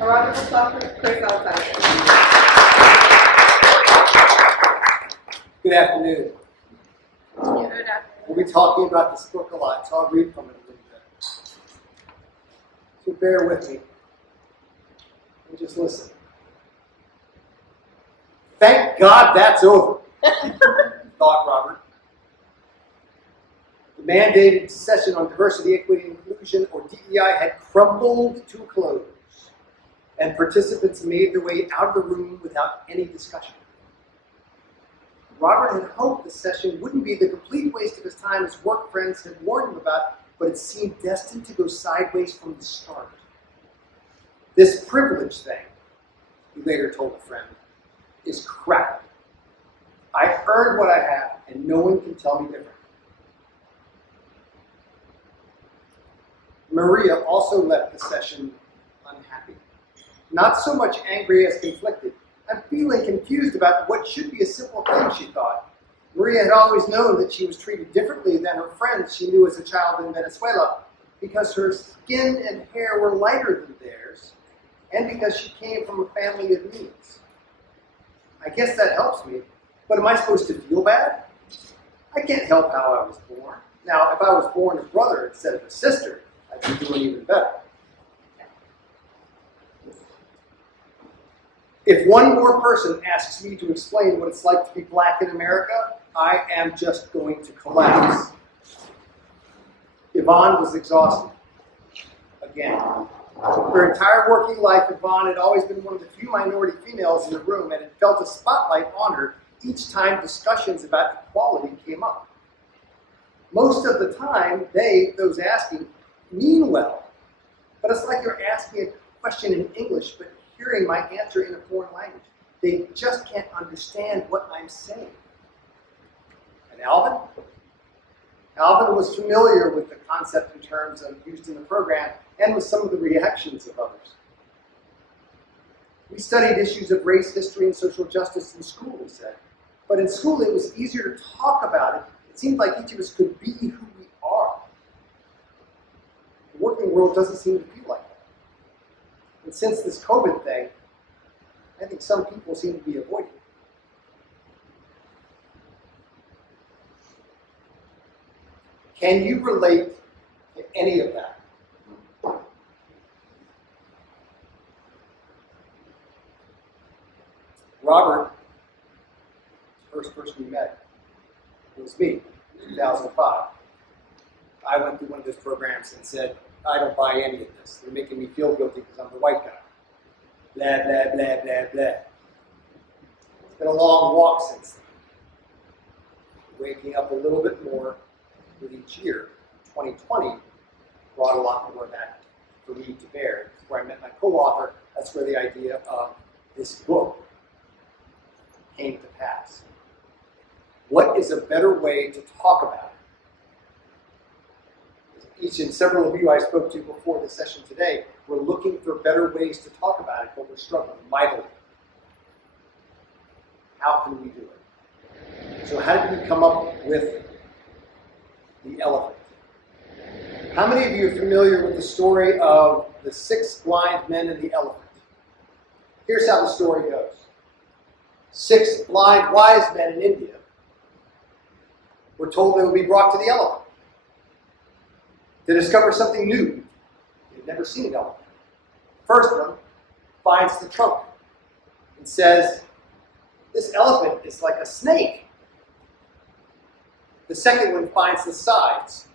A round of applause for Chris Alexander. Good afternoon. Good afternoon. We'll be talking about this book a lot, so I'll read from it a little bit. So bear with me and just listen. Thank God that's over, thought Robert. The mandated session on diversity, equity, and inclusion, or DEI, had crumbled to a close, and participants made their way out of the room without any discussion. Robert had hoped the session wouldn't be the complete waste of his time his work friends had warned him about, but it seemed destined to go sideways from the start. This privilege thing, he later told a friend, is crap. I earned what I have, and no one can tell me different. Maria also left the session unhappy. Not so much angry as conflicted. I'm feeling confused about what should be a simple thing, she thought. Maria had always known that she was treated differently than her friends she knew as a child in Venezuela because her skin and hair were lighter than theirs and because she came from a family of means. I guess that helps me, but am I supposed to feel bad? I can't help how I was born. Now, if I was born a brother instead of a sister, I'd be doing even better. If one more person asks me to explain what it's like to be black in America, I am just going to collapse. Yvonne was exhausted. Again. Her entire working life, Yvonne had always been one of the few minority females in the room and had felt a spotlight on her each time discussions about equality came up. Most of the time, those asking, mean well. But it's like you're asking a question in English, but hearing my answer in a foreign language. They just can't understand what I'm saying. And Alvin? Alvin was familiar with the concept and terms used in the program and with some of the reactions of others. We studied issues of race, history, and social justice in school, he said. But in school, it was easier to talk about it. It seemed like each of us could be who we are. The working world doesn't seem to feel like that. And since this COVID thing, I think some people seem to be avoiding it. Can you relate to any of that? Robert, the first person we met, was me, in 2005. I went through one of those programs and said, I don't buy any of this. They're making me feel guilty because I'm the white guy. Blah, blah, blah, blah, blah. It's been a long walk since then. Waking up a little bit more with each year. 2020 brought a lot more of that for me to bear. That's where I met my co-author. That's where the idea of this book came to pass. What is a better way to talk about it? Each and several of you I spoke to before the session today were looking for better ways to talk about it, but we're struggling mightily. How can we do it? So how did we come up with the elephant? How many of you are familiar with the story of the 6 blind men and the elephant? Here's how the story goes. 6 blind wise men in India were told they would be brought to the elephant to discover something new. They've never seen an elephant. First one finds the trunk and says, this elephant is like a snake. The second one finds the sides.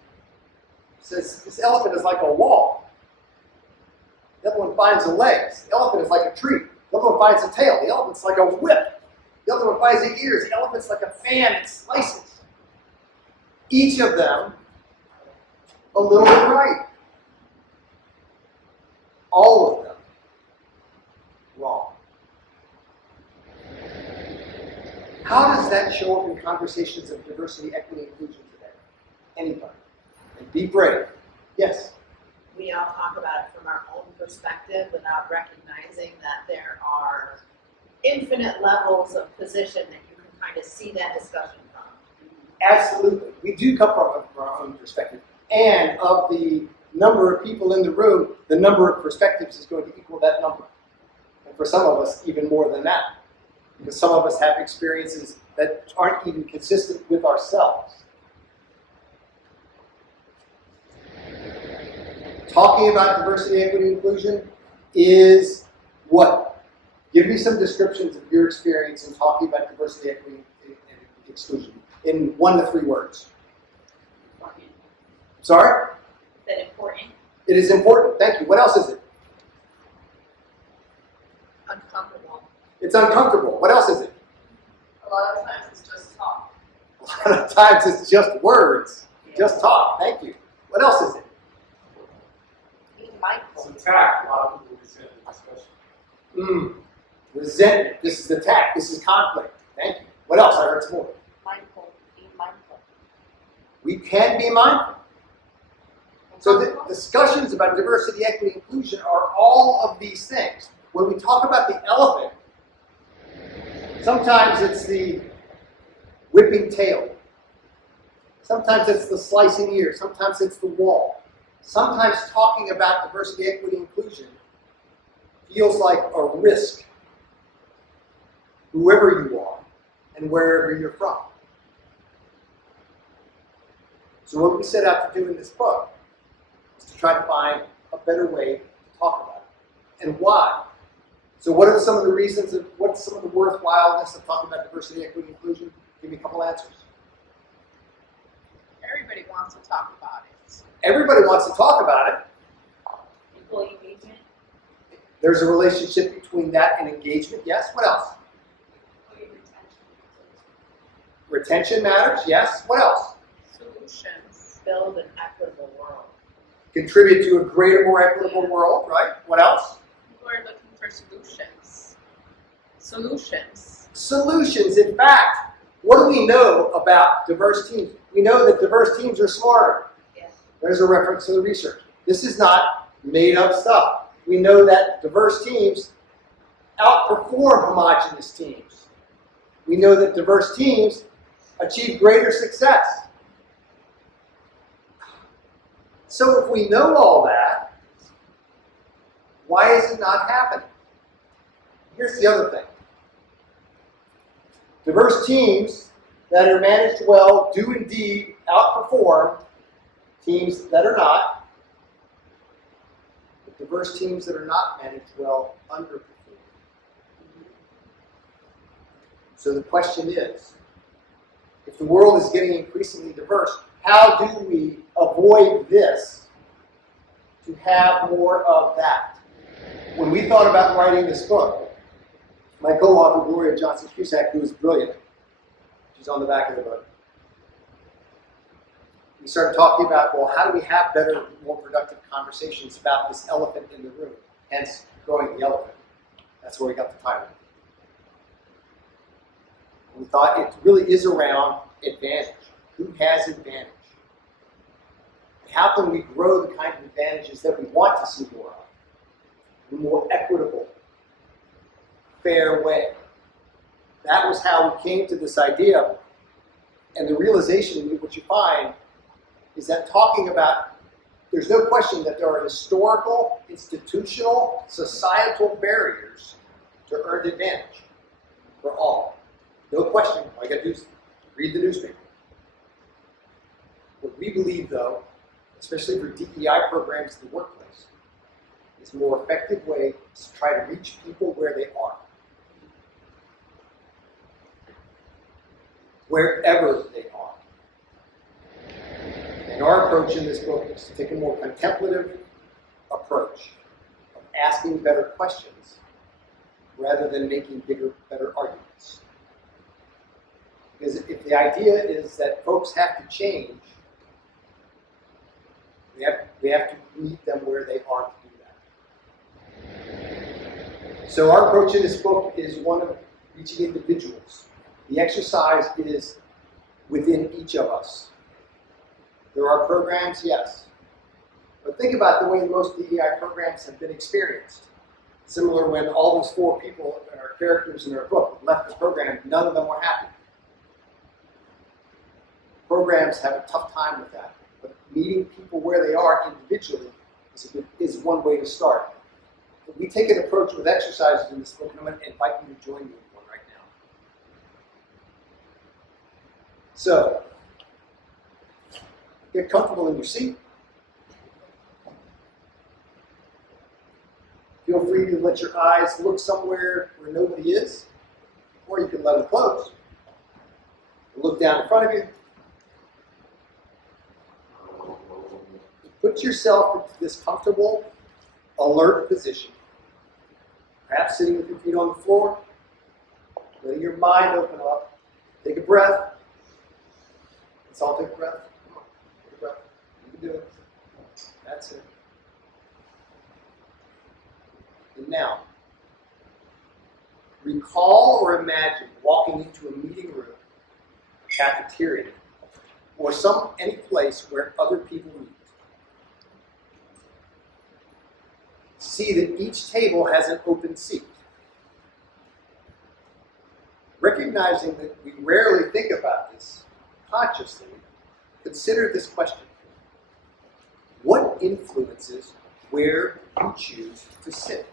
Says, this elephant is like a wall. The other one finds the legs. The elephant is like a tree. The other one finds the tail. The elephant's like a whip. The other one finds the ears. The elephant's like a fan that slices. Each of them a little bit right. All of them wrong. How does that show up in conversations of diversity, equity, and inclusion today? Anybody? And be brave. Yes? We all talk about it from our own perspective without recognizing that there are infinite levels of position that you can kind of see that discussion from. Absolutely. We do come from our own perspective. And of the number of people in the room, the number of perspectives is going to equal that number. And for some of us, even more than that. Because some of us have experiences that aren't even consistent with ourselves. Talking about diversity, equity, inclusion is what? Give me some descriptions of your experience in talking about diversity, equity, and exclusion in 1 to 3 words. Important. Sorry? Is that important? It is important. Thank you. What else is it? Uncomfortable. It's uncomfortable. What else is it? A lot of times it's just talk. A lot of times it's just words. Just talk. Thank you. What else is it? Being mindful. It's attack. A lot of people resent the discussion. Resentment. This is attack. This is conflict. Thank you. What else? I heard some more. Mindful. Being mindful. We can be mindful. So the discussions about diversity, equity, inclusion are all of these things. When we talk about the elephant, sometimes it's the whipping tail. Sometimes it's the slicing ear. Sometimes it's the wall. Sometimes talking about diversity, equity, inclusion feels like a risk, whoever you are and wherever you're from. So what we set out to do in this book is to try to find a better way to talk about it. And why? So what are some of the reasons, what's some of the worthwhileness of talking about diversity, equity, inclusion? Give me a couple answers. Everybody wants to talk about it. Everybody wants to talk about it. Employee engagement. There's a relationship between that and engagement. Yes. What else? Employee retention. Retention matters. Yes. What else? Solutions. Build an equitable world. Contribute to a greater, more equitable world, right? What else? People are looking for solutions. Solutions. Solutions. In fact, what do we know about diverse teams? We know that diverse teams are smarter. Yes. There's a reference to the research. This is not made up stuff. We know that diverse teams outperform homogeneous teams. We know that diverse teams achieve greater success. So if we know all that, why is it not happening? Here's the other thing. Diverse teams that are managed well do indeed outperform teams that are not. But diverse teams that are not managed well underperform. So the question is, if the world is getting increasingly diverse, how do we avoid this to have more of that? When we thought about writing this book, my co-author, Gloria Johnson-Cusack, who is brilliant, she's on the back of the book, we started talking about, well, how do we have better, more productive conversations about this elephant in the room, hence growing the elephant. That's where we got the title. We thought it really is around advantage. Who has advantage? And how can we grow the kind of advantages that we want to see more of? In a more equitable, fair way. That was how we came to this idea. And the realization, what you find, is that talking about, there's no question that there are historical, institutional, societal barriers to earned advantage for all. No question. All you got to do is read the newspaper. What we believe, though, especially for DEI programs in the workplace, is a more effective way to try to reach people where they are. Wherever they are. And our approach in this book is to take a more contemplative approach of asking better questions rather than making bigger, better arguments. Because if the idea is that folks have to change, we have to meet them where they are to do that. So our approach in this book is one of reaching individuals. The exercise is within each of us. There are programs, yes. But think about the way most DEI programs have been experienced. Similar when all those 4 people, our characters in our book, left the program, none of them were happy. Programs have a tough time with that. But meeting people where they are individually is one way to start. we take an approach with exercises in this book, and I'm going to invite you to join me in one right now. So, get comfortable in your seat. Feel free to let your eyes look somewhere where nobody is, or you can let them close. Look down in front of you. Put yourself into this comfortable, alert position. Perhaps sitting with your feet on the floor, letting your mind open up. Take a breath. Let's all take a breath. Come on, take a breath. You can do it. That's it. And now, recall or imagine walking into a meeting room, a cafeteria, or any place where other people meet. See that each table has an open seat. Recognizing that we rarely think about this consciously, consider this question. What influences where you choose to sit?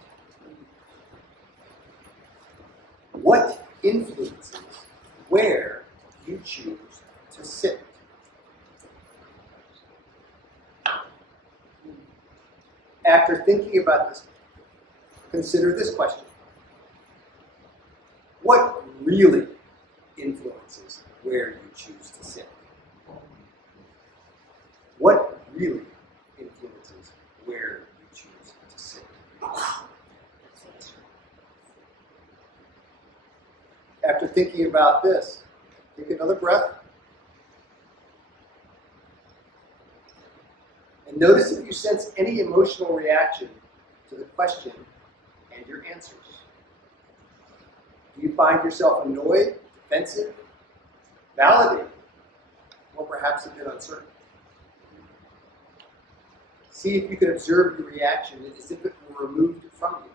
What influences where you choose to sit? After thinking about this, consider this question. What really influences where you choose to sit? What really influences where you choose to sit? After thinking about this, take another breath. And notice if you sense any emotional reaction to the question and your answers. Do you find yourself annoyed, defensive, validated, or perhaps a bit uncertain? See if you can observe your reaction as if it were removed from you.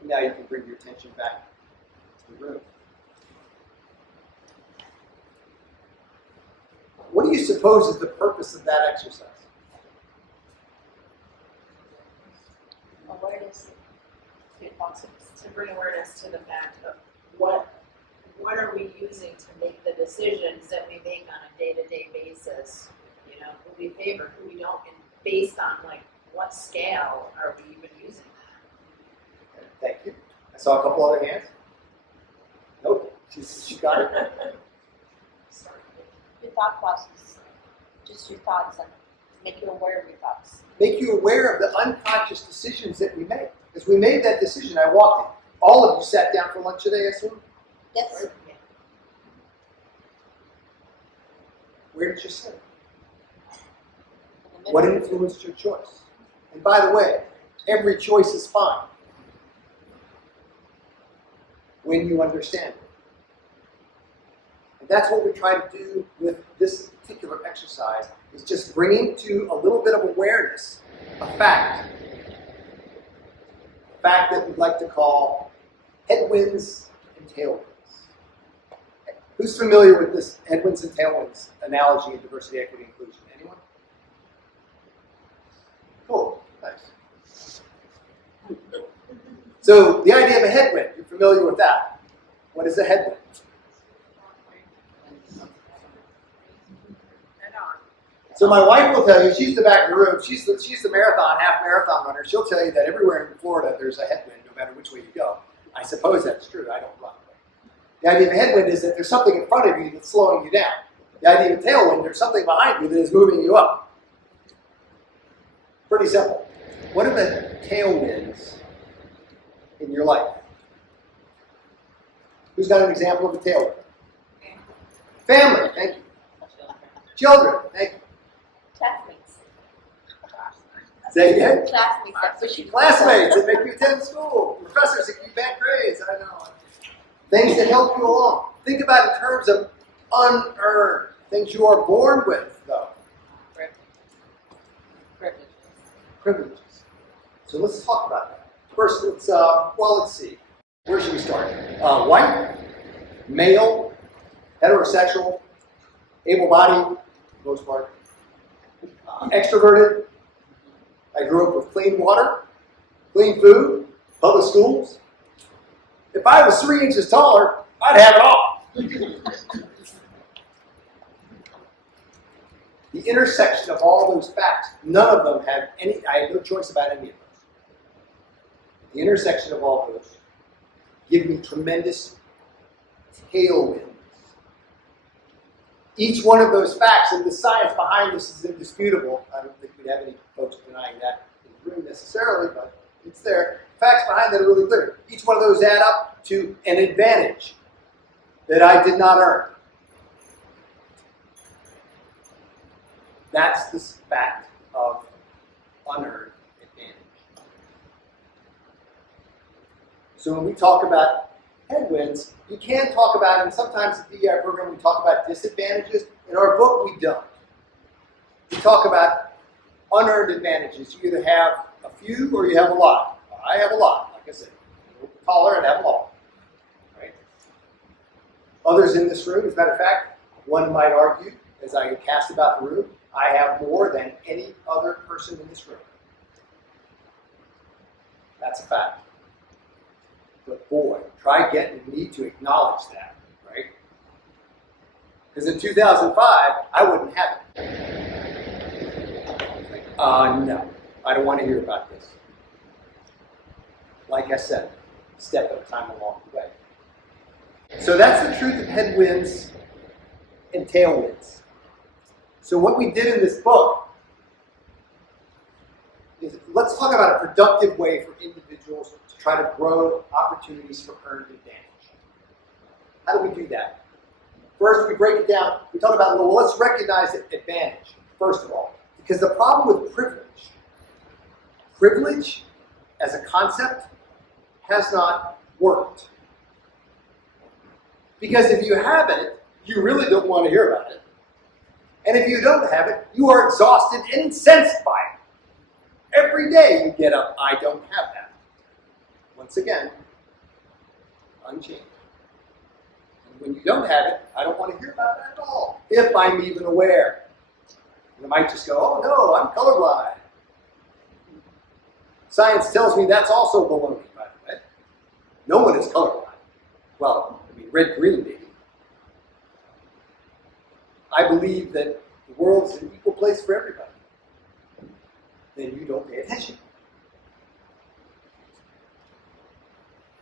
And now you can bring your attention back to the room. What do you suppose is the purpose of that exercise? Awareness. To bring awareness to the fact of what are we using to make the decisions that we make on a day-to-day basis? You know, who we favor, who we don't, and based on like what scale are we even using that? Thank you. I saw a couple other hands. Nope, she got it. Sorry. Your thought process, just your thoughts, and make you aware of your thoughts. Make you aware of the unconscious decisions that we make. As we made that decision, I walked in. All of you sat down for lunch today, I assume? Yes. Right? Where did you sit? In the What middle. influenced your choice? And by the way, every choice is fine when you understand it. And that's what we try to do with this particular exercise, is just bringing to a little bit of awareness a fact that we'd like to call headwinds and tailwinds. Who's familiar with this headwinds and tailwinds analogy in diversity, equity, inclusion? Anyone? Cool, nice. So the idea of a headwind, you're familiar with that. What is a headwind? So my wife will tell you, she's in the back of the room, she's the half marathon runner. She'll tell you that everywhere in Florida there's a headwind, no matter which way you go. I suppose that's true, I don't run. The idea of a headwind is that there's something in front of you that's slowing you down. The idea of a tailwind, there's something behind you that is moving you up. Pretty simple. What are the tailwinds in your life? Who's got an example of a tailwind? Family, thank you. Children, thank you. Classmates. Say again? Classmates. That's what you Classmates that make you attend school. Professors that give you bad grades, I know. Things that help you along. Think about it in terms of unearned. Things you are born with, though. Privileges. So let's talk about that. First, let's see. Where should we start? White, male, heterosexual, able-bodied, for the most part. Extroverted. I grew up with clean water, clean food, public schools. If I was 3 inches taller, I'd have it all. The intersection of all those facts, none of them have any, I had no choice about any of those. The intersection of all those give me tremendous tailwinds. Each one of those facts, and the science behind this is indisputable. I don't think we'd have any folks denying that in the room necessarily, but it's there. Facts behind that are really clear. Each one of those add up to an advantage that I did not earn. That's the fact of unearned advantage. So when we talk about headwinds, you can talk about, and sometimes in the DEI program we talk about disadvantages. In our book, we don't. We talk about unearned advantages. You either have a few or you have a lot. I have a lot, like I said. I'm taller and have a lot. Right? Others in this room, as a matter of fact, one might argue, as I cast about the room, I have more than any other person in this room. That's a fact. But boy, try getting me to acknowledge that, right? Because in 2005, I wouldn't have it. No, I don't want to hear about this. Like I said, step at a time along the way. So that's the truth of headwinds and tailwinds. So what we did in this book is, let's talk about a productive way for individuals to try to grow opportunities for earned advantage. How do we do that? First, we break it down. We talk about, well, let's recognize the advantage, first of all. Because the problem with privilege as a concept has not worked. Because if you have it, you really don't want to hear about it. And if you don't have it, you are exhausted and incensed by it. Every day you get up, I don't have that. Once again, unchanged. And when you don't have it, I don't want to hear about it at all, if I'm even aware. And I might just go, oh no, I'm colorblind. Science tells me that's also baloney, by the way. No one is colorblind. Well, I mean, red, green, maybe. I believe that the world is an equal place for everybody. Then you don't pay attention.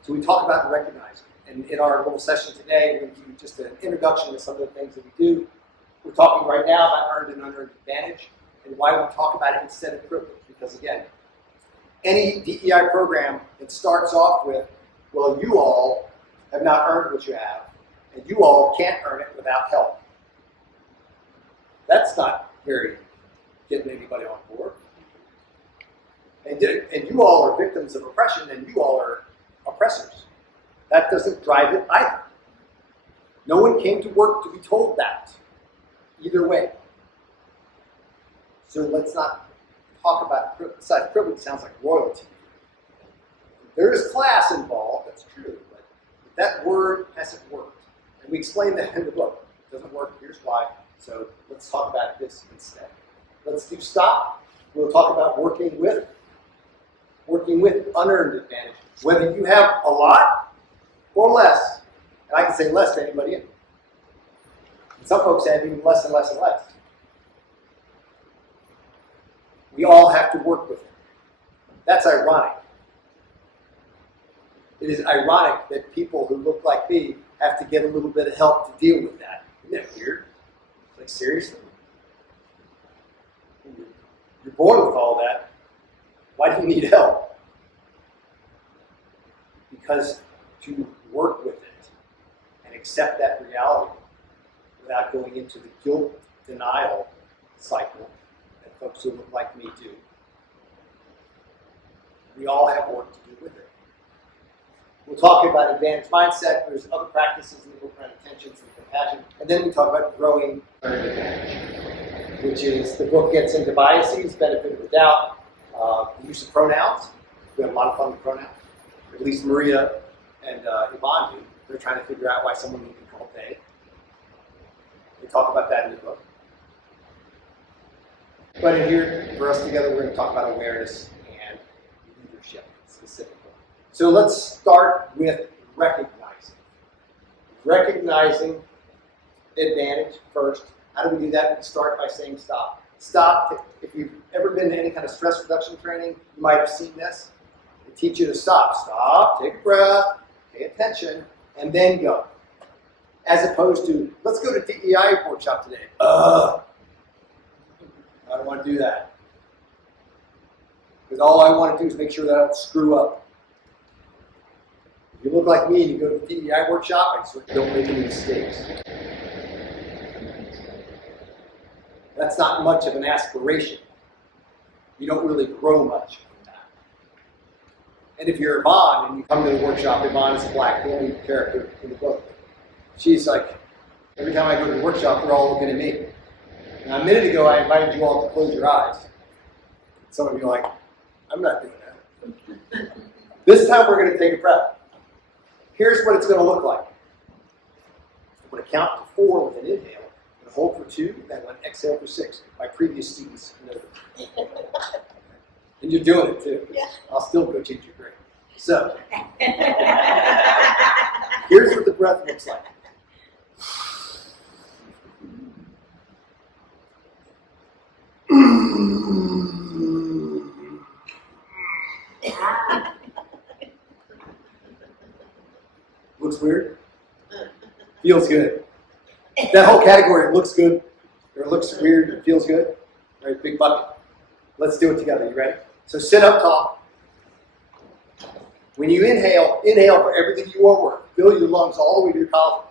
So we talk about recognizing. And in our little session today, we're going to give you just an introduction to some of the things that we do. We're talking right now about earned and unearned advantage and why we talk about it instead of privilege. Because again, any DEI program that starts off with, well, you all have not earned what you have, and you all can't earn it without help. That's not very getting anybody on board. And you all are victims of oppression, and you all are oppressors. That doesn't drive it either. No one came to work to be told that. Either way. So let's not talk about privilege. Privilege sounds like royalty. There is class involved, that's true, but that word hasn't worked. And we explain that in the book. It doesn't work, here's why. So let's talk about this instead. Let's do stop. We'll talk about working with unearned advantage. Whether you have a lot or less, and I can say less to anybody in. And some folks have even less and less and less. We all have to work with it. That's ironic. It is ironic that people who look like me have to get a little bit of help to deal with that. Isn't that weird? Like, seriously? You're born with all that. Why do you need help? Because to work with it and accept that reality without going into the guilt denial cycle that folks who look like me do, we all have work to do with it. We'll talk about advantage mindset. There's other practices in the book around attentions and compassion. And then we talk about growing earned advantage, which is the book gets into biases, benefit of the doubt, the use of pronouns. We have a lot of fun with pronouns. At least Maria and Yvonne do. They're trying to figure out why someone would be called they. We talk about that in the book. But in here, for us together, we're going to talk about awareness and leadership specifically. So let's start with recognizing. Recognizing advantage first. How do we do that? We start by saying stop. Stop. If you've ever been to any kind of stress reduction training, you might have seen this. They teach you to stop. Stop, take a breath, pay attention, and then go. As opposed to, let's go to DEI workshop today. I don't want to do that. Because all I want to do is make sure that I don't screw up. If you look like me and you go to the DEI workshop, I sort of don't make any mistakes. That's not much of an aspiration. You don't really grow much from that. And if you're Yvonne and you come to the workshop, Yvonne is a black, the only character in the book. She's like, every time I go to the workshop, they're all looking at me. Now, a minute ago, I invited you all to close your eyes. Some of you are like, I'm not doing that. This time, we're going to take a breath. Here's what it's going to look like. I'm going to count to 4 with an inhale. Hold for 2, then one exhale for 6. My previous students know. And you're doing it too. Yeah. I'll still go change your grade. So, here's what the breath looks like. Looks weird? Feels good. That whole category looks good, or looks weird, and feels good. Right, big bucket. Let's do it together. You ready? So sit up tall. When you inhale, inhale for everything you are worth. Fill your lungs all the way to your collar.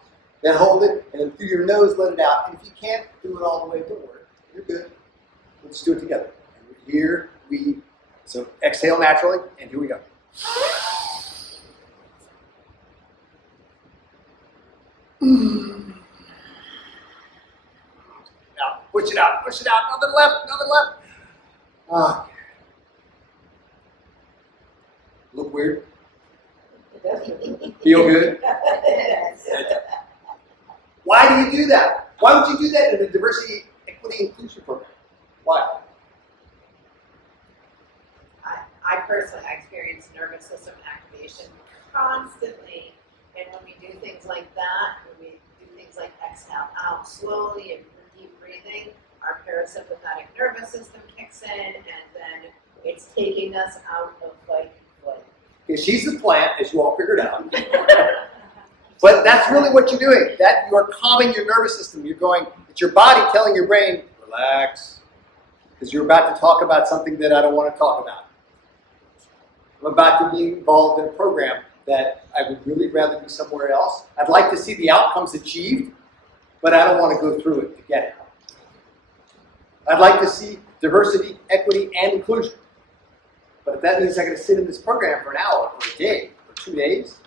Then hold it, and then through your nose, let it out. And if you can't do it all the way, don't worry. You're good. Let's do it together. And here so exhale naturally, and here we go. Now, push it out, nothing left. Look weird? Feel good? Why do you do that? Why would you do that in a diversity, equity, inclusion program? Why? I personally experience nervous system activation constantly, and when we do things like that, when we do things like exhale out slowly and deep breathing, our parasympathetic nervous system kicks in, and then it's taking us out of fight and flight. Okay, she's the plant, as you all figured out. But that's really what you're doing. That you are calming your nervous system. You're going, it's your body telling your brain, relax, because you're about to talk about something that I don't want to talk about. I'm about to be involved in a program that I would really rather be somewhere else. I'd like to see the outcomes achieved, but I don't want to go through it to get it. I'd like to see diversity, equity, and inclusion. But if that means I got to sit in this program for an hour, or a day, or 2 days,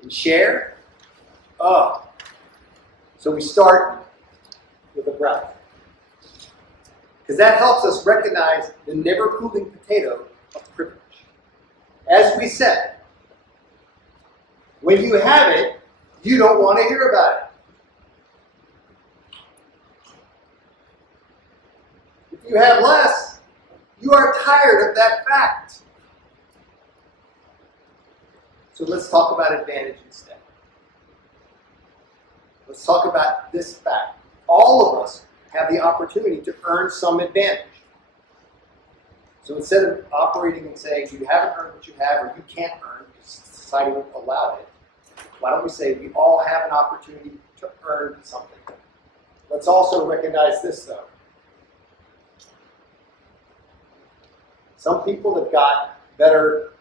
and share, So we start with a breath. Because that helps us recognize the never-cooling potato of privilege. As we said, when you have it, you don't want to hear about it. If you have less, you are tired of that fact. So let's talk about advantage instead. Let's talk about this fact. All of us have the opportunity to earn some advantage. So instead of operating and saying you haven't earned what you have or you can't earn because society won't allow it, why don't we say we all have an opportunity to earn something? Let's also recognize this though. Some people have got better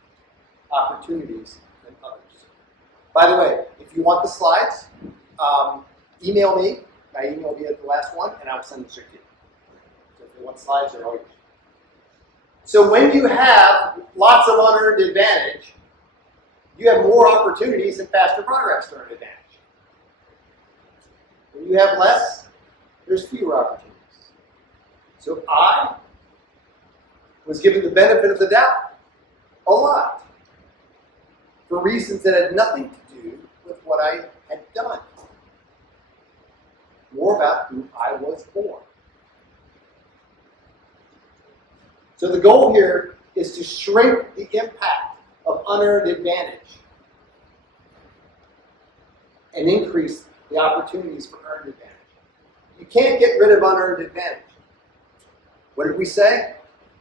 opportunities than others. By the way, if you want the slides, email me. My email will be at the last one, and I'll send them straight to you. So if you want slides, they're all yours. So when you have lots of unearned advantage, you have more opportunities and faster progress to earn advantage. When you have less, there's fewer opportunities. So I was given the benefit of the doubt a lot for reasons that had nothing to do with what I had done. More about who I was born. So the goal here is to shrink the impact of unearned advantage and increase the opportunities for earned advantage. You can't get rid of unearned advantage. What did we say?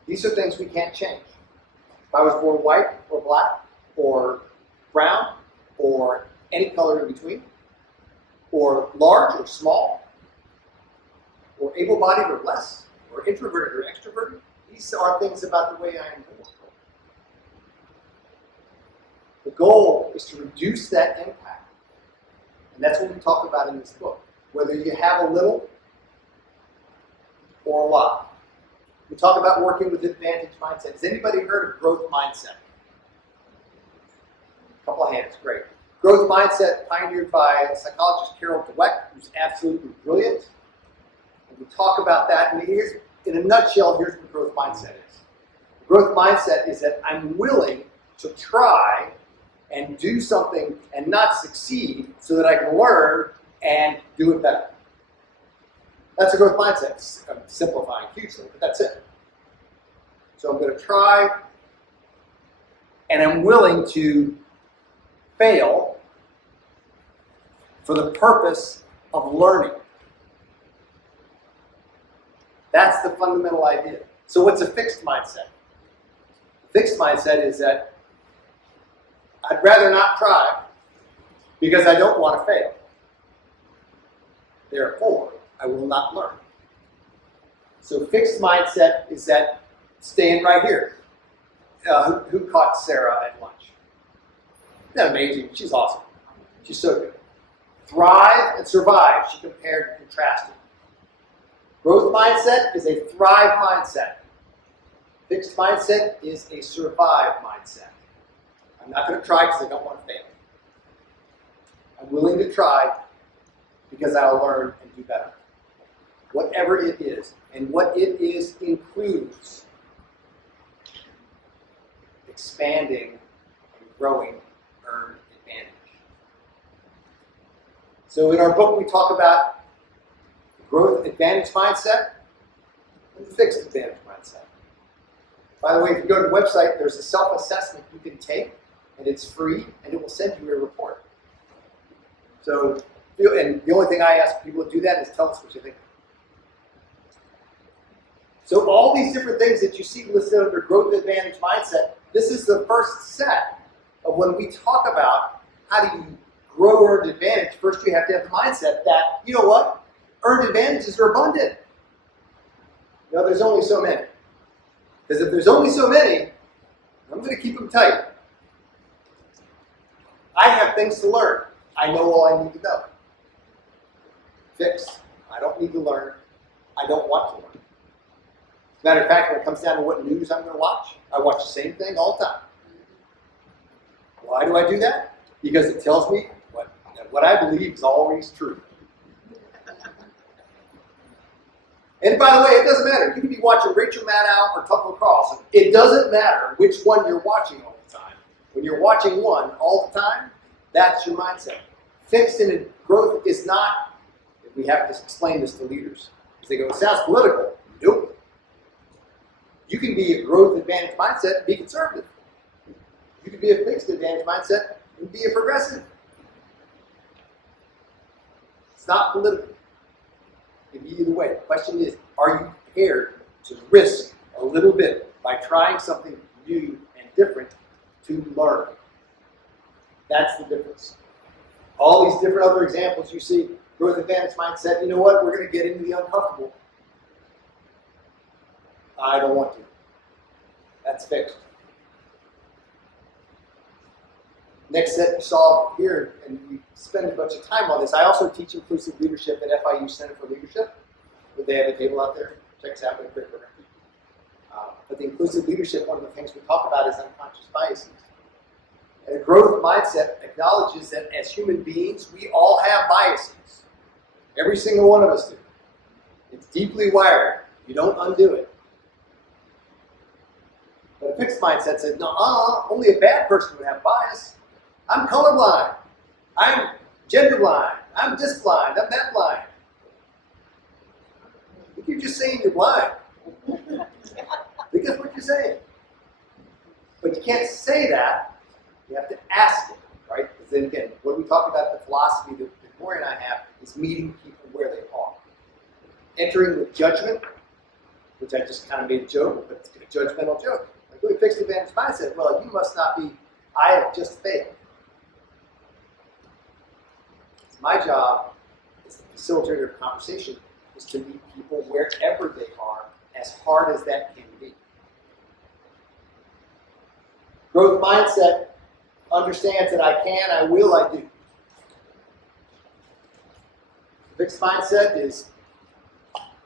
These are things we can't change. If I was born white or black or brown or any color in between, or large or small, or able-bodied or less, or introverted or extroverted, these are things about the way I am born. The goal is to reduce that impact. And that's what we talk about in this book. Whether you have a little or a lot. We talk about working with advantage mindset. Has anybody heard of growth mindset? A couple of hands, great. Growth mindset pioneered by psychologist Carol Dweck, who's absolutely brilliant. And we talk about that, and here's, in a nutshell, here's what growth mindset is. Growth mindset is that I'm willing to try and do something and not succeed so that I can learn and do it better. That's a growth mindset. I'm simplifying hugely, but that's it. So I'm going to try, and I'm willing to fail for the purpose of learning. That's the fundamental idea. So what's a fixed mindset? Fixed mindset is that I'd rather not try because I don't want to fail. Therefore, I will not learn. So fixed mindset is that staying right here. Who caught Sarah at lunch? Isn't that amazing? She's awesome. She's so good. Thrive and survive, she compared and contrasted. Growth mindset is a thrive mindset. Fixed mindset is a survive mindset. I'm not going to try because I don't want to fail. I'm willing to try because I'll learn and do better. Whatever it is. And what it is includes expanding and growing earned advantage. So in our book we talk about the growth advantage mindset and the fixed advantage mindset. By the way, if you go to the website, there's a self-assessment you can take, and it's free, and it will send you a report. So, and the only thing I ask people to do that is tell us what you think. So all these different things that you see listed under growth advantage mindset, this is the first set of when we talk about how do you grow earned advantage. First you have to have the mindset that, you know what, earned advantages are abundant. You know, there's only so many. Because if there's only so many, I'm going to keep them tight. I have things to learn. I know all I need to know. Fixed. I don't need to learn. I don't want to learn. As a matter of fact, when it comes down to what news I'm going to watch, I watch the same thing all the time. Why do I do that? Because it tells me what I believe is always true. And by the way, it doesn't matter. You can be watching Rachel Maddow or Tucker Carlson. It doesn't matter which one you're watching all the time. When you're watching one all the time, that's your mindset. Fixed in growth is not, we have to explain this to leaders. Because they go, it sounds political. Nope. You can be a growth advantage mindset and be conservative. You can be a fixed advantage mindset and be a progressive. It's not political. It can be either way. The question is, are you prepared to risk a little bit by trying something new and different to learn? That's the difference. All these different other examples you see, growth advantage mindset, you know what? We're going to get into the uncomfortable. I don't want to. That's fixed. Next set you saw here, and we spend a bunch of time on this. I also teach inclusive leadership at FIU Center for Leadership. They have a table out there. Check us out. We have a great program. But the inclusive leadership, one of the things we talk about is unconscious biases. And a growth mindset acknowledges that as human beings, we all have biases. Every single one of us do. It's deeply wired. You don't undo it. But a fixed mindset says, no, only a bad person would have bias. I'm colorblind. I'm gender blind. I'm this blind. I'm that blind. I think you're just saying you're blind. I think that's what you're you're saying. But you can't say that. You have to ask it, right? Because then again, what we talk about, the philosophy that Gloria and I have, is meeting people where they are. Entering with judgment, which I just kind of made a joke, but it's a judgmental joke. Like, we fixed advantage mindset. Well, you must not be, I have just failed. It's my job as the facilitator of conversation is to meet people wherever they are, as hard as that can be. Growth mindset understands that I can, I will, I do. The fixed mindset is,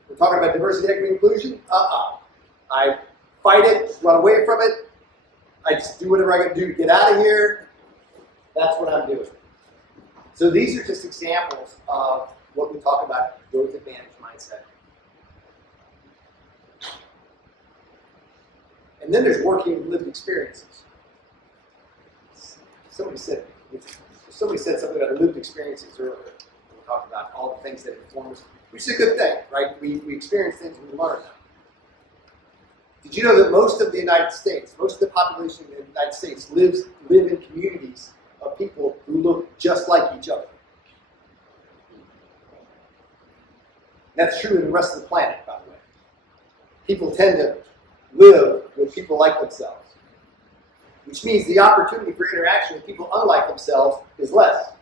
we're talking about diversity, equity, inclusion. I fight it, run away from it. I just do whatever I got to do to get out of here. That's what I'm doing. So these are just examples of what we talk about growth advantage mindset. And then there's working with lived experiences. Somebody said something about lived experiences earlier. We talked about all the things that inform us, which is a good thing, right? We experience things, we learn them. Did you know that most of the United States, most of the population of the United States live in communities of people who look just like each other? That's true in the rest of the planet, by the way. People tend to live with people like themselves, which means the opportunity for interaction with people unlike themselves is less.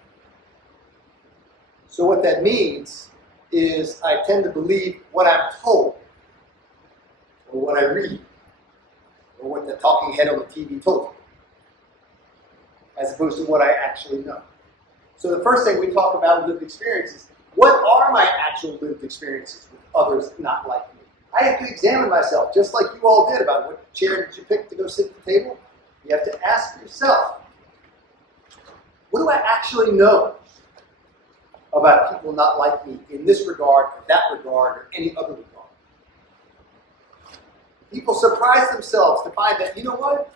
So what that means is I tend to believe what I'm told, or what I read, or what the talking head on the TV told me, as opposed to what I actually know. So the first thing we talk about in lived experiences, what are my actual lived experiences with others not like me? I have to examine myself, just like you all did, about what chair did you pick to go sit at the table. You have to ask yourself, what do I actually know about people not like me in this regard, or that regard, or any other regard? People surprise themselves to find that, you know what?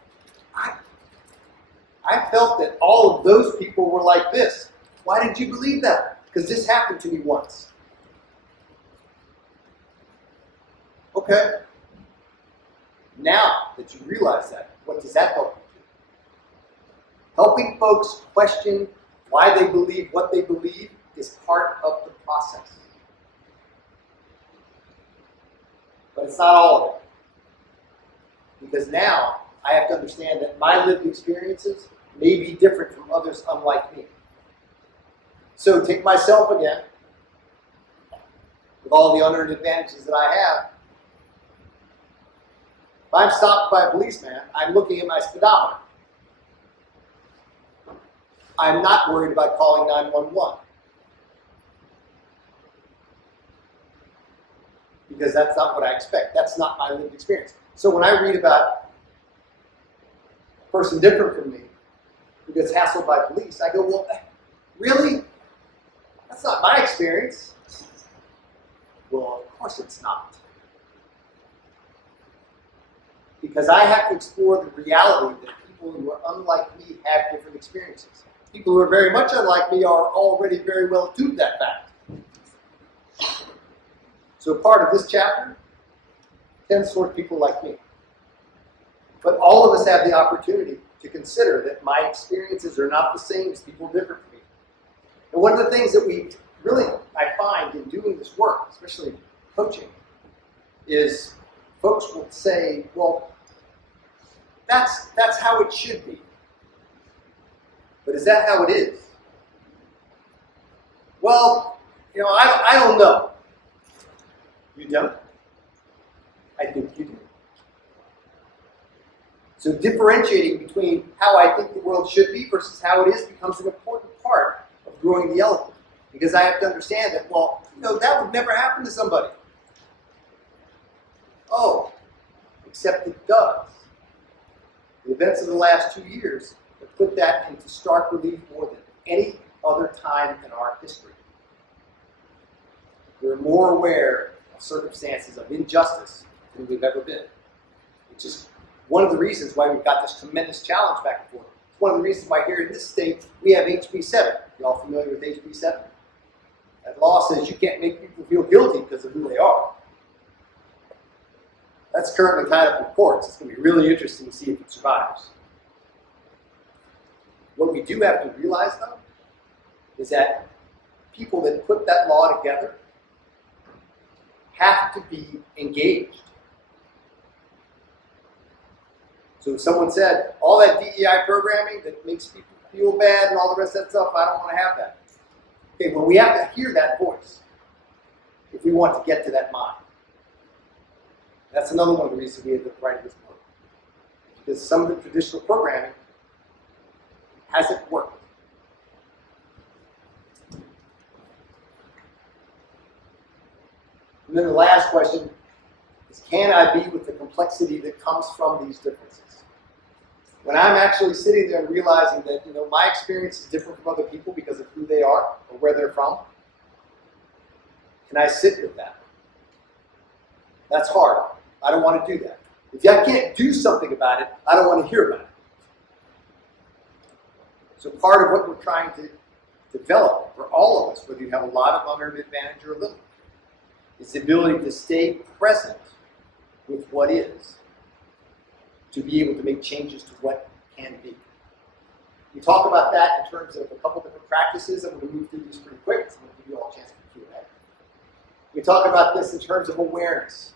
I felt that all of those people were like this. Why did you believe that? Because this happened to me once. Okay. Now that you realize that, what does that help you do? Helping folks question why they believe what they believe is part of the process. But it's not all of it. Because now I have to understand that my lived experiences may be different from others unlike me. So take myself again, with all the unearned advantages that I have. If I'm stopped by a policeman, I'm looking at my speedometer. I'm not worried about calling 911. Because that's not what I expect. That's not my lived experience. So when I read about a person different from me who gets hassled by police, I go, well, really? That's not my experience. Well, of course it's not. Because I have to explore the reality that people who are unlike me have different experiences. People who are very much unlike me are already very well attuned to that fact. So part of this chapter tends toward people like me. But all of us have the opportunity to consider that my experiences are not the same as people different from me. And one of the things that I find in doing this work, especially coaching, is folks will say, well, that's how it should be. But is that how it is? Well, I don't know. You don't? I think you do. So differentiating between how I think the world should be versus how it is becomes an important part of growing the elephant. Because I have to understand that, well, that would never happen to somebody. Oh, except it does. The events of the last 2 years have put that into stark relief more than any other time in our history. We're more aware of circumstances of injustice than we've ever been, which is one of the reasons why we've got this tremendous challenge back and forth. It's one of the reasons why here in this state we have HB 7. Y'all familiar with HB 7? That law says you can't make people feel guilty because of who they are. That's currently tied up in courts. It's going to be really interesting to see if it survives. What we do have to realize, though, is that people that put that law together have to be engaged. So if someone said, all that DEI programming that makes people feel bad and all the rest of that stuff, I don't want to have that. Okay, well, we have to hear that voice if we want to get to that mind. That's another one of the reasons we ended up writing this book. Because some of the traditional programming hasn't worked. And then the last question is, can I be with the complexity that comes from these differences? When I'm actually sitting there and realizing that, my experience is different from other people because of who they are or where they're from, can I sit with that? That's hard. I don't want to do that. If I can't do something about it, I don't want to hear about it. So part of what we're trying to develop for all of us, whether you have a lot of unearned advantage or a little, is the ability to stay present with what is, to be able to make changes to what can be. We talk about that in terms of a couple different practices. I'm going to move through these pretty quick, so I'm going to give you all a chance for Q&A. We talk about this in terms of awareness.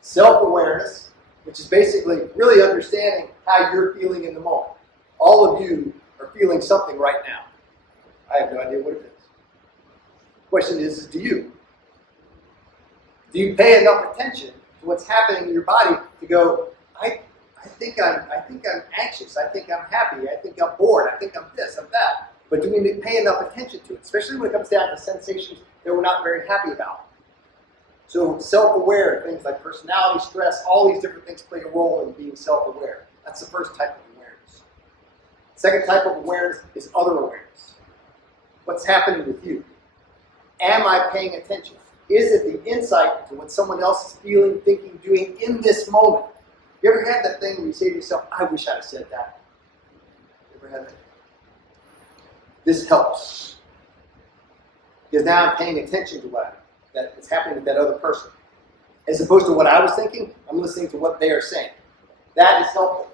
Self-awareness, which is basically really understanding how you're feeling in the moment. All of you are feeling something right now. I have no idea what it is. The question is do you? Do you pay enough attention to what's happening in your body to go, I think I'm anxious, I think I'm happy, I think I'm bored, I think I'm this, I'm that. But do we pay enough attention to it, especially when it comes down to sensations that we're not very happy about? So self-aware, things like personality, stress, all these different things play a role in being self-aware. That's the first type of awareness. Second type of awareness is other awareness. What's happening with you? Am I paying attention? Is it the insight into what someone else is feeling, thinking, doing in this moment? You ever had that thing where you say to yourself, I wish I'd have said that? You ever had that? This helps. Because now I'm paying attention to that is happening with that other person. As opposed to what I was thinking, I'm listening to what they are saying. That is helpful.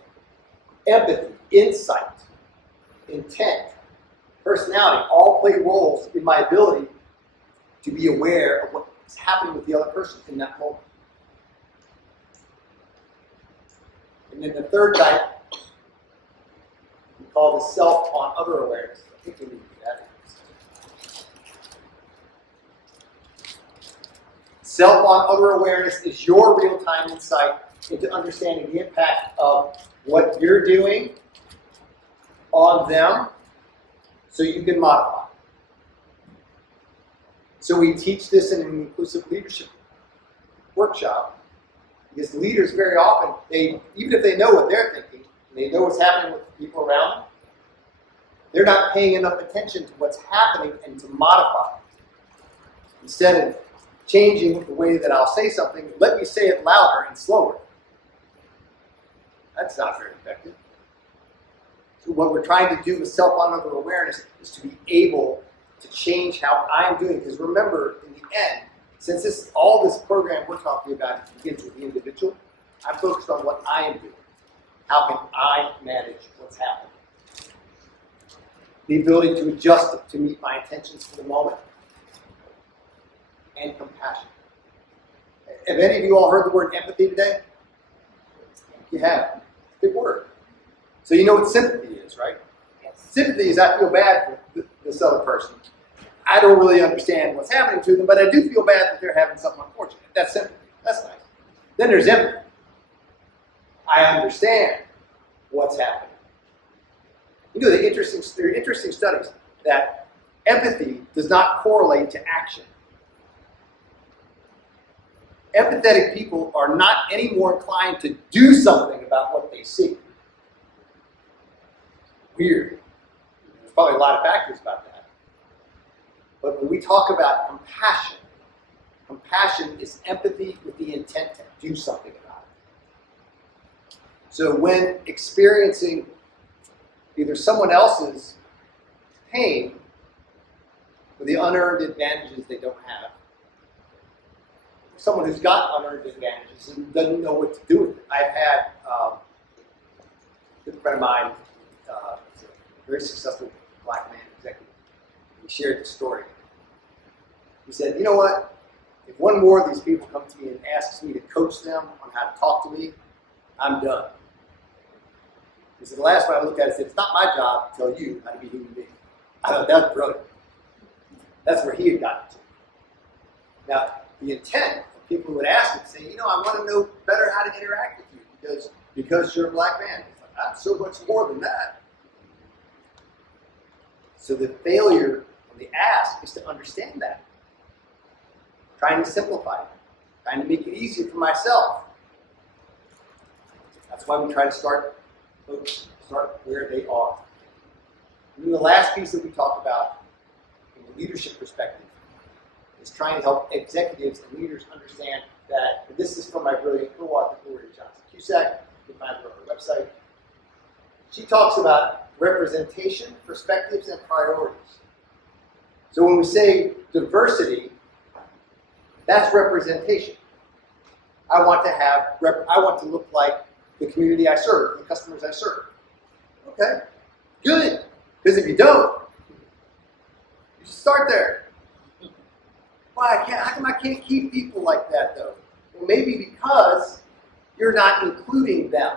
Empathy, insight, intent, personality all play roles in my ability to be aware of what is happening with the other person in that moment. And then the third type, we call the self on other awareness. I think we need to do that. Self on other awareness is your real-time insight into understanding the impact of what you're doing on them so you can modify. So we teach this in an inclusive leadership workshop because leaders very often, even if they know what they're thinking, and they know what's happening with the people around them, they're not paying enough attention to what's happening and to modify. Instead of changing the way that I'll say something, let me say it louder and slower. That's not very effective. So what we're trying to do with self-on-other awareness is to be able to change how I'm doing. Because remember, in the end, since all this program we're talking about begins with the individual, I'm focused on what I am doing. How can I manage what's happening? The ability to adjust it to meet my intentions for the moment. And compassion. Have any of you all heard the word empathy today? You have. Good word. So you know what sympathy is, right? Yes. Sympathy is I feel bad for this other person. I don't really understand what's happening to them, but I do feel bad that they're having something unfortunate. That's sympathy. That's nice. Then there's empathy. I understand what's happening. You know, there are interesting studies that empathy does not correlate to action. Empathetic people are not any more inclined to do something about what they see. Weird. There's probably a lot of factors about that. But when we talk about compassion, compassion is empathy with the intent to do something about it. So when experiencing either someone else's pain or the unearned advantages they don't have, someone who's got unearned advantages and doesn't know what to do with it. I've had a good friend of mine, he's a very successful black man executive. He shared the story. He said, you know what? If one more of these people come to me and asks me to coach them on how to talk to me, I'm done. He said, the last one I looked at it said, it's not my job to tell you how to be a human being. I thought that was brilliant. That's where he had gotten to. Now, the intent of people who would ask him to say, you know, I want to know better how to interact with you because you're a black man. It's like, I'm so much more than that. So the failure of the ask is to understand that. Trying to simplify it. Trying to make it easier for myself. That's why we try to start where they are. And then the last piece that we talked about from the leadership perspective is trying to help executives and leaders understand that, and this is from my brilliant co-author, Gloria Johnson-Cusack, you can find her on our website. She talks about representation, perspectives, and priorities. So when we say diversity, that's representation. I want to look like the community I serve, the customers I serve. Okay, good. Because if you don't, you should start there. Why? How come I can't keep people like that though? Well, maybe because you're not including them.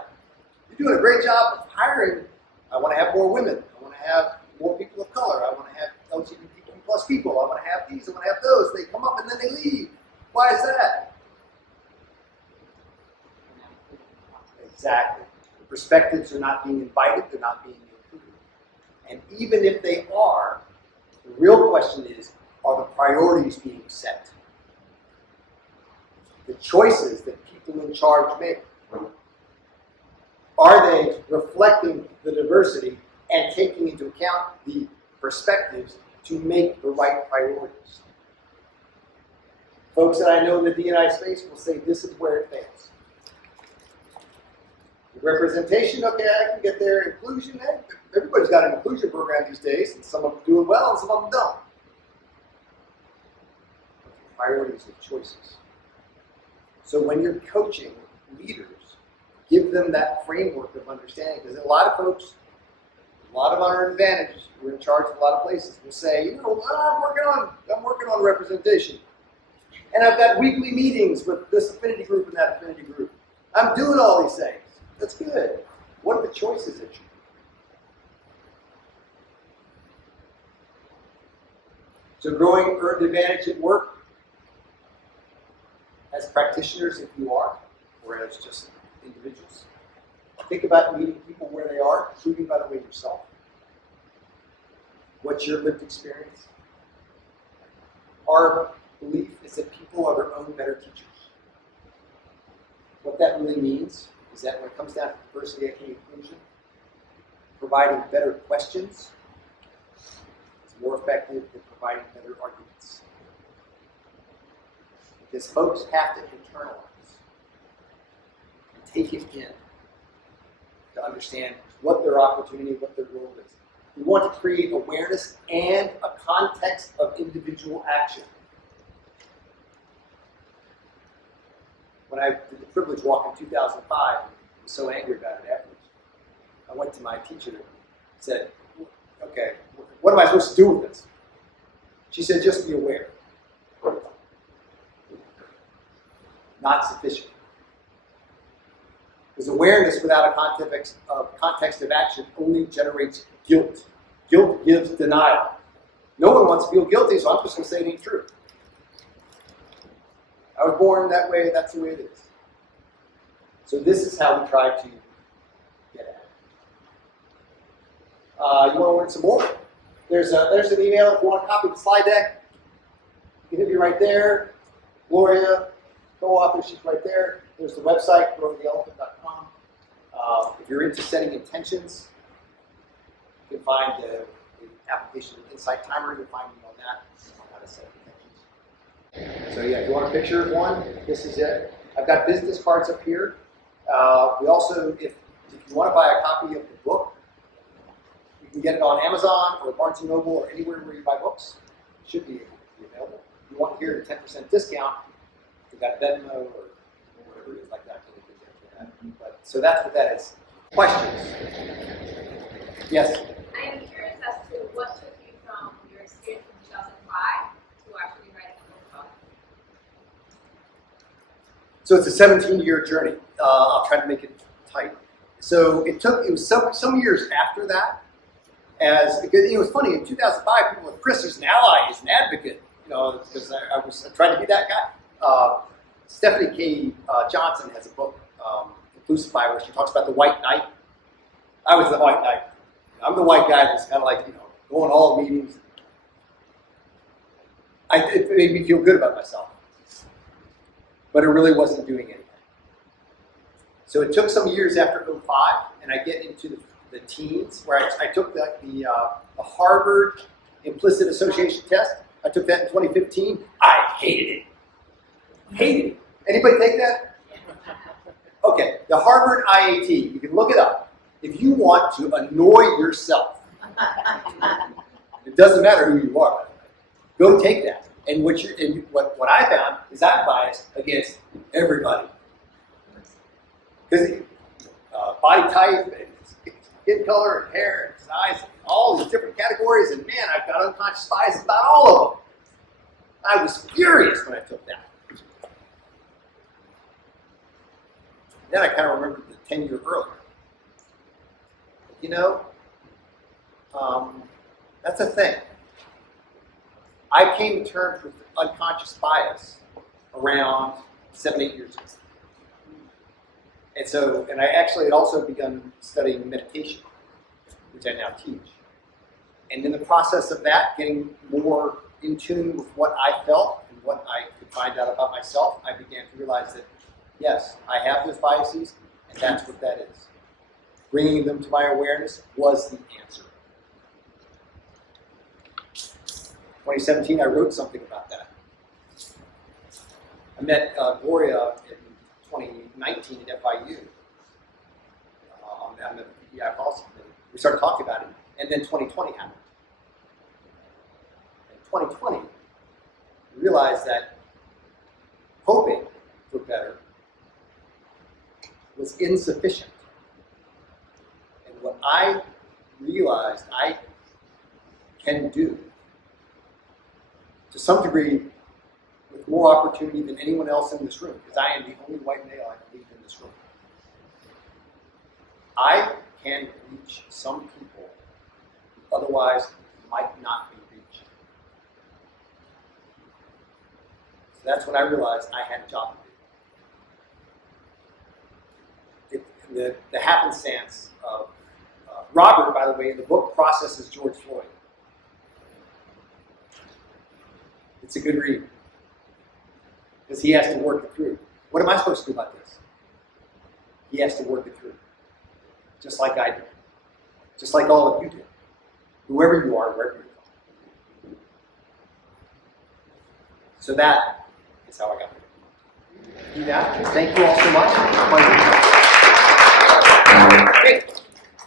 You're doing a great job of hiring. I want to have more women. I want to have more people of color. I want to have LGBTQ plus people. I want to have these. I want to have those. They come up and then they leave. Why is that? Exactly. The perspectives are not being invited. They're not being included. And even if they are, the real question is, are the priorities being set? The choices that people in charge make, are they reflecting the diversity and taking into account the perspectives to make the right priorities? Folks that I know in the D&I space will say this is where it fails. The representation, okay, I can get there. Inclusion, everybody's got an inclusion program these days, and some of them doing well and some of them don't. Priorities and choices. So when you're coaching leaders, give them that framework of understanding, because a lot of folks, a lot of unearned advantages, we're in charge of a lot of places, will say, you know, I'm working on representation. And I've got weekly meetings with this affinity group and that affinity group. I'm doing all these things. That's good. What are the choices that you make? So growing earned advantage at work, as practitioners if you are, or as just individuals, think about meeting people where they are, including, by the way, yourself. What's your lived experience? Our belief is that people are their own better teachers. What that really means is that when it comes down to diversity, equity, inclusion, providing better questions is more effective than providing better arguments. Because folks have to internalize and take it in to understand what their opportunity, what their role is. We want to create awareness and a context of individual action. When I did the privilege walk in 2005, I was so angry about it afterwards. I went to my teacher and said, okay, what am I supposed to do with this? She said, just be aware. Not sufficient. Because awareness without a context of action only generates guilt. Guilt gives denial. No one wants to feel guilty, so I'm just going to say it ain't true. I was born that way, that's the way it is. So this is how we try to get at it. You want to learn some more? There's an email if you want to copy the slide deck. You can hit me right there. Gloria, co-author, she's right there. There's the website, growtheelephant.com. If you're into setting intentions, you can find the application Insight Timer. You'll find me on that, on how to set intentions. So yeah, if you want a picture of one, this is it. I've got business cards up here. We also, if you want to buy a copy of the book, you can get it on Amazon or Barnes & Noble or anywhere where you buy books. It should be available. If you want to hear a 10% discount, We got Venmo or whatever it is like that. But, so that's what that is. Questions? Yes? I am curious as to what took you from your experience in 2005 to actually writing a book about it. So it's a 17-year journey. I'll try to make it tight. So it was some years after that, because it was funny, in 2005, people were like, Chris, he's an ally, he's an advocate, because I was trying to be that guy. Stephanie K. Johnson has a book, Inclusify, where she talks about the white knight. I was the white knight. I'm the white guy that's kind of like, going to all the meetings. It made me feel good about myself. But it really wasn't doing anything. So it took some years after 05, and I get into the teens, where I took the Harvard Implicit Association test. I took that in 2015. I hated it. Hated it. Anybody take that? Okay, the Harvard IAT, you can look it up. If you want to annoy yourself, it doesn't matter who you are, go take that. And what I found is I'm biased against everybody. Because body type, and skin color, and hair, and size, and all these different categories, and man, I've got unconscious bias about all of them. I was furious when I took that. Then I kind of remembered the 10 years earlier. That's a thing. I came to terms with unconscious bias around 7-8 years ago. And I actually had also begun studying meditation, which I now teach. And in the process of that, getting more in tune with what I felt and what I could find out about myself, I began to realize that, yes, I have those biases, and that's what that is. Bringing them to my awareness was the answer. 2017, I wrote something about that. I met Gloria in 2019 at FIU on the PEI policy committee. We started talking about it, and then 2020 happened. In 2020, we realized that hoping for better was insufficient. And what I realized I can do, to some degree, with more opportunity than anyone else in this room, because I am the only white male, I believe, in this room. I can reach some people who otherwise might not be reached. So that's when I realized I had a job to do. The happenstance of Robert, by the way, in the book, processes George Floyd. It's a good read. Because he has to work it through. What am I supposed to do about this? He has to work it through. Just like I did. Just like all of you did. Whoever you are, wherever you're from. So that is how I got here. Yeah. Thank you all so much. Great.